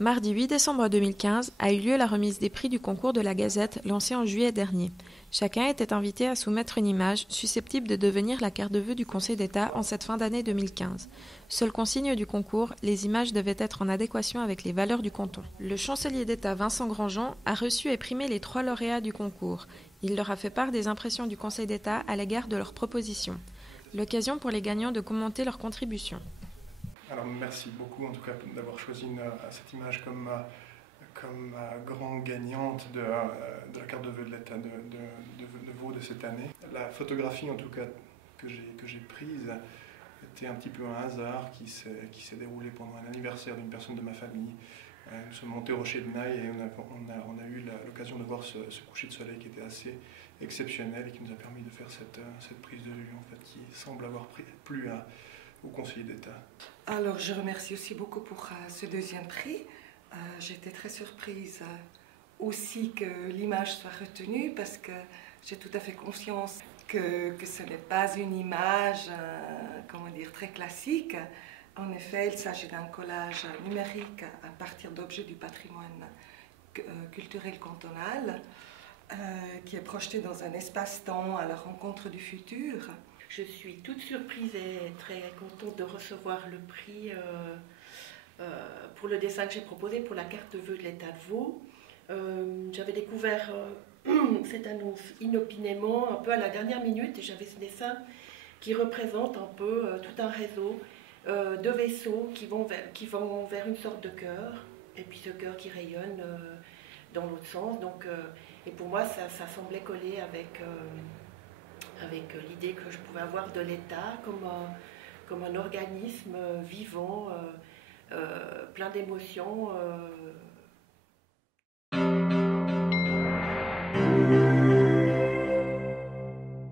Mardi 8 décembre 2015 a eu lieu la remise des prix du concours de la Gazette lancé en juillet dernier. Chacun était invité à soumettre une image susceptible de devenir la carte de vœux du Conseil d'État en cette fin d'année 2015. Seule consigne du concours, les images devaient être en adéquation avec les valeurs du canton. Le chancelier d'État Vincent Grandjean a reçu et primé les 3 lauréats du concours. Il leur a fait part des impressions du Conseil d'État à l'égard de leurs propositions. L'occasion pour les gagnants de commenter leurs contributions. Alors merci beaucoup en tout cas d'avoir choisi cette image comme grande gagnante de la carte de vœux de l'État de Vaud de cette année. La photographie en tout cas que j'ai prise était un petit peu un hasard qui s'est déroulé pendant un anniversaire d'une personne de ma famille. Nous sommes montés au Rocher de Naï et on a eu l'occasion de voir ce coucher de soleil qui était assez exceptionnel et qui nous a permis de faire cette prise de vue en fait, qui semble avoir plu au conseiller d'État. Alors je remercie aussi beaucoup pour ce deuxième prix. J'étais très surprise aussi que l'image soit retenue parce que j'ai tout à fait conscience que ce n'est pas une image comment dire, très classique. En effet, il s'agit d'un collage numérique à partir d'objets du patrimoine culturel cantonal qui est projeté dans un espace-temps à la rencontre du futur. Je suis toute surprise et très contente de recevoir le prix pour le dessin que j'ai proposé pour la carte de vœux de l'État de Vaud. J'avais découvert cette annonce inopinément, un peu à la dernière minute, et j'avais ce dessin qui représente un peu tout un réseau de vaisseaux qui vont vers une sorte de cœur, et puis ce cœur qui rayonne dans l'autre sens. Donc, et pour moi, ça semblait coller avec l'idée que je pouvais avoir de l'État comme un organisme vivant, plein d'émotions.